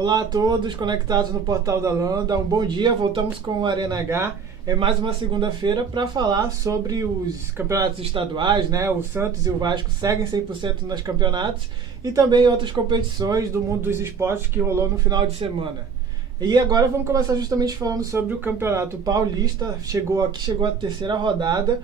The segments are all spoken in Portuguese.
Olá a todos conectados no Portal da Lambda, um bom dia, voltamos com o Arena H. É mais uma segunda-feira para falar sobre os campeonatos estaduais, né? O Santos e o Vasco seguem 100% nos campeonatos e também outras competições do mundo dos esportes que rolou no final de semana. E agora vamos começar justamente falando sobre o Campeonato Paulista, chegou a terceira rodada.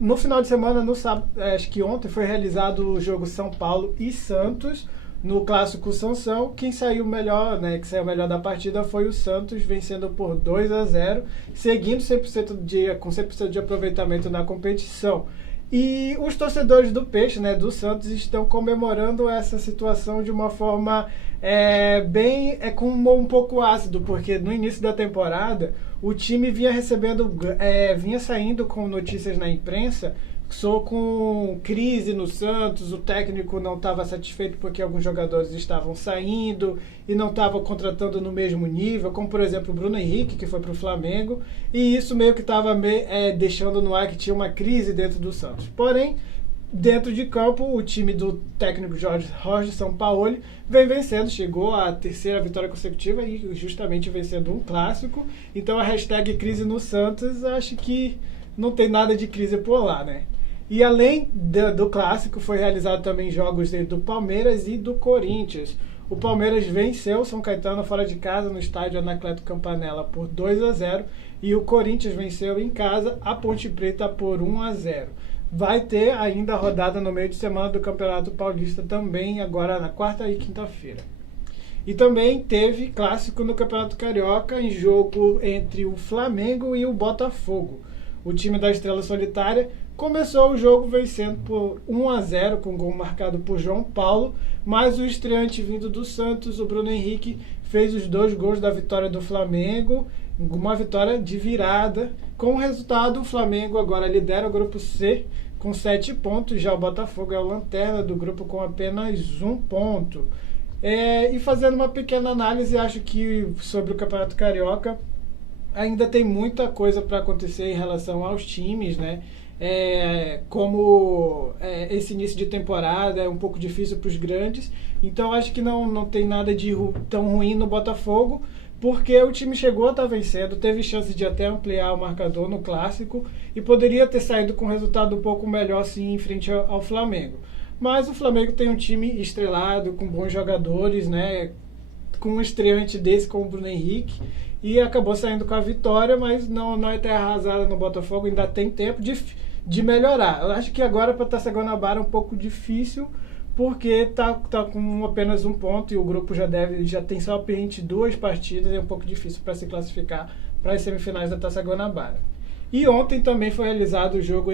No final de semana, no sábado, acho que ontem, foi realizado o jogo São Paulo e Santos. No clássico Sansão, quem saiu melhor, né, que saiu melhor da partida foi o Santos, vencendo por 2-0, seguindo com 100% de aproveitamento na competição. E os torcedores do Peixe, né, do Santos, estão comemorando essa situação de uma forma com um pouco ácido, porque no início da temporada o time vinha saindo com notícias na imprensa com crise no Santos, o técnico não estava satisfeito porque alguns jogadores estavam saindo e não estavam contratando no mesmo nível, como por exemplo o Bruno Henrique, que foi para o Flamengo, e isso meio que estava deixando no ar que tinha uma crise dentro do Santos. Porém, dentro de campo, o time do técnico Jorge Sampaoli vem vencendo, chegou à terceira vitória consecutiva e justamente vencendo um clássico. Então a hashtag crise no Santos, acho que não tem nada de crise por lá, né? E além do clássico, foi realizado também jogos do Palmeiras e do Corinthians. O Palmeiras venceu o São Caetano fora de casa no estádio Anacleto Campanella por 2-0 e o Corinthians venceu em casa a Ponte Preta por 1-0. Vai ter ainda a rodada no meio de semana do Campeonato Paulista também, agora na quarta e quinta-feira. E também teve clássico no Campeonato Carioca em jogo entre o Flamengo e o Botafogo. O time da Estrela Solitária começou o jogo vencendo por 1-0 com gol marcado por João Paulo, mas o estreante vindo do Santos, o Bruno Henrique, fez os 2 gols da vitória do Flamengo, uma vitória de virada. Com o resultado, o Flamengo agora lidera o grupo C com 7 pontos, já o Botafogo é o lanterna do grupo com apenas 1 ponto. E fazendo uma pequena análise, acho que sobre o Campeonato Carioca, ainda tem muita coisa para acontecer em relação aos times, né? Esse início de temporada é um pouco difícil para os grandes, então acho que não tem nada de tão ruim no Botafogo, porque o time chegou a estar vencendo, teve chance de até ampliar o marcador no clássico e poderia ter saído com um resultado um pouco melhor sim em frente ao Flamengo. Mas o Flamengo tem um time estrelado, com bons jogadores, né? Com um estreante desse como o Bruno Henrique, e acabou saindo com a vitória, mas não é terra arrasada no Botafogo, ainda tem tempo de melhorar. Eu acho que agora para Taça Guanabara é um pouco difícil, porque tá com apenas 1 ponto e o grupo já tem só apenas 2 partidas, é um pouco difícil para se classificar para as semifinais da Taça Guanabara. E ontem também foi realizado o jogo,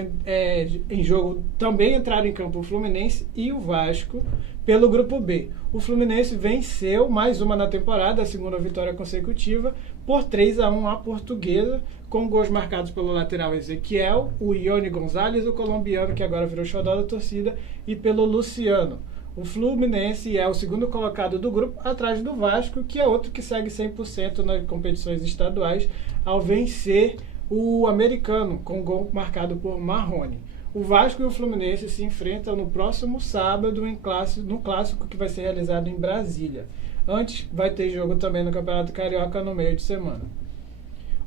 também entraram em campo o Fluminense e o Vasco pelo grupo B. O Fluminense venceu mais uma na temporada, a segunda vitória consecutiva, por 3-1 à Portuguesa, com gols marcados pelo lateral Ezequiel, o Ione Gonzalez, o colombiano, que agora virou xodó da torcida, e pelo Luciano. O Fluminense é o segundo colocado do grupo, atrás do Vasco, que é outro que segue 100% nas competições estaduais, ao vencer o Americano, com gol marcado por Marrone. O Vasco e o Fluminense se enfrentam no próximo sábado no clássico que vai ser realizado em Brasília. Antes, vai ter jogo também no Campeonato Carioca no meio de semana.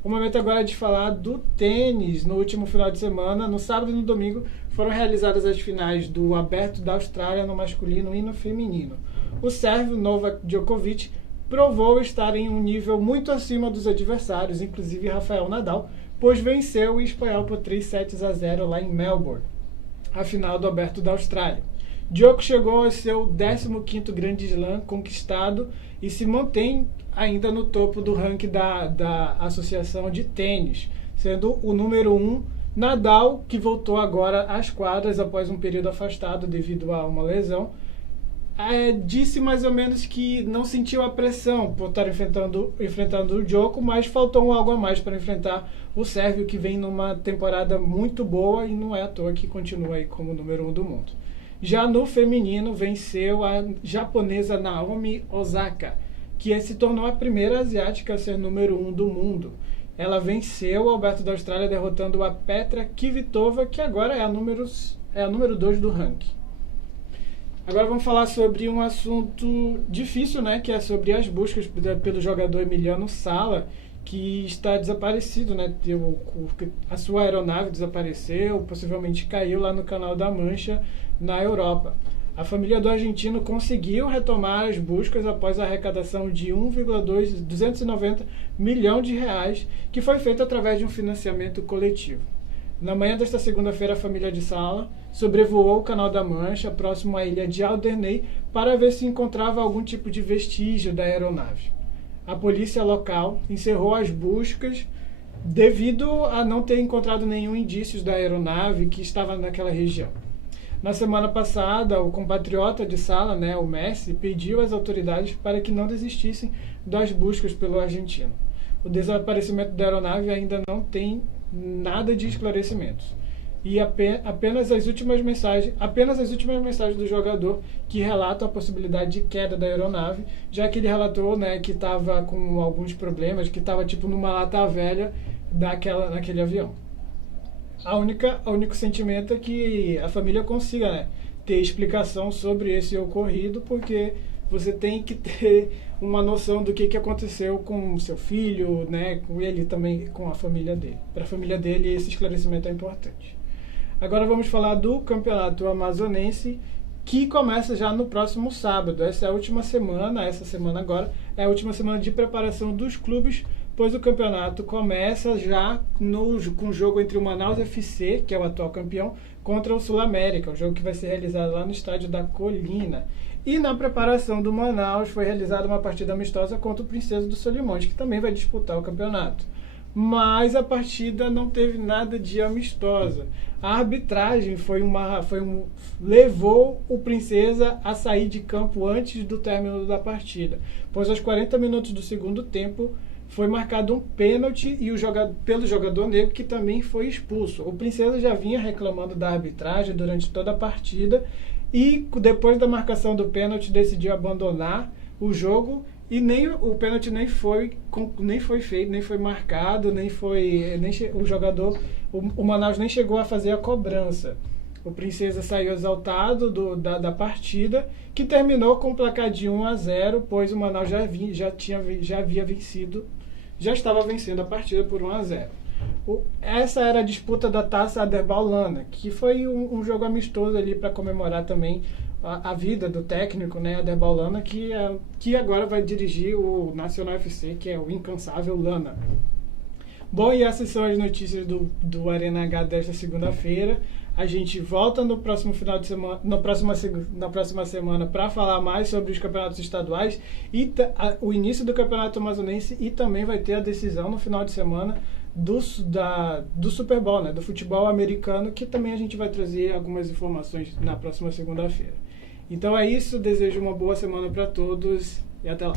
O momento agora é de falar do tênis. No último final de semana, no sábado e no domingo, foram realizadas as finais do Aberto da Austrália no masculino e no feminino. O sérvio Novak Djokovic provou estar em um nível muito acima dos adversários, inclusive Rafael Nadal, pois venceu o espanhol por 3-0 lá em Melbourne, a final do Aberto da Austrália. Djoko chegou ao seu 15º Grand Slam conquistado e se mantém ainda no topo do ranking da Associação de Tênis, sendo o número 1. Nadal, que voltou agora às quadras após um período afastado devido a uma lesão, disse mais ou menos que não sentiu a pressão por estar enfrentando o Djoko, mas faltou algo a mais para enfrentar o sérvio, que vem numa temporada muito boa e não é à toa que continua aí como número 1 do mundo. Já no feminino, venceu a japonesa Naomi Osaka, que se tornou a primeira asiática a ser número 1 do mundo. Ela venceu o Aberto da Austrália derrotando a Petra Kvitova, que agora é a número 2 do ranking. Agora vamos falar sobre um assunto difícil, né? Que é sobre as buscas pelo jogador Emiliano Sala, que está desaparecido, né? A sua aeronave desapareceu, possivelmente caiu lá no Canal da Mancha, na Europa. A família do argentino conseguiu retomar as buscas após a arrecadação de 290 milhão de reais, que foi feita através de um financiamento coletivo. Na manhã desta segunda-feira, a família de Sala sobrevoou o Canal da Mancha, próximo à ilha de Alderney, para ver se encontrava algum tipo de vestígio da aeronave. A polícia local encerrou as buscas devido a não ter encontrado nenhum indício da aeronave que estava naquela região. Na semana passada, o compatriota de Sala, né, o Messi, pediu às autoridades para que não desistissem das buscas pelo argentino. O desaparecimento da aeronave ainda não tem nada de esclarecimentos. E apenas as últimas mensagens do jogador que relatam a possibilidade de queda da aeronave, já que ele relatou, né, que estava com alguns problemas, que estava tipo numa lata velha naquele avião. O único sentimento é que a família consiga, né, ter explicação sobre esse ocorrido, porque você tem que ter uma noção do que aconteceu com o seu filho, né, com ele também, com a família dele. Para a família dele, esse esclarecimento é importante. Agora vamos falar do Campeonato Amazonense, que começa já no próximo sábado. Essa semana agora, é a última semana de preparação dos clubes, pois o campeonato começa já com o jogo entre o Manaus FC, que é o atual campeão, contra o Sul América, um jogo que vai ser realizado lá no estádio da Colina. E na preparação do Manaus foi realizada uma partida amistosa contra o Princesa do Solimões, que também vai disputar o campeonato. Mas a partida não teve nada de amistosa. A arbitragem levou o Princesa a sair de campo antes do término da partida, pois aos 40 minutos do segundo tempo foi marcado um pênalti pelo jogador negro, que também foi expulso. O Princesa já vinha reclamando da arbitragem durante toda a partida e depois da marcação do pênalti decidiu abandonar o jogo e nem o pênalti nem foi feito, nem foi marcado, o Manaus nem chegou a fazer a cobrança. O Princesa saiu exaltado da partida, que terminou com o placar de 1-0, pois o Manaus já estava vencendo a partida por 1-0. Essa era a disputa da Taça Aderbaulana, que foi um jogo amistoso ali para comemorar também a vida do técnico, né, Aderbaulana, que agora vai dirigir o Nacional FC, que é o incansável Lana. Bom, e essas são as notícias do Arena H desta segunda-feira. A gente volta no próximo final de semana, na próxima semana, para falar mais sobre os campeonatos estaduais e o início do Campeonato Amazonense, e também vai ter a decisão no final de semana do Super Bowl, né, do futebol americano, que também a gente vai trazer algumas informações na próxima segunda-feira. Então é isso, desejo uma boa semana para todos e até lá.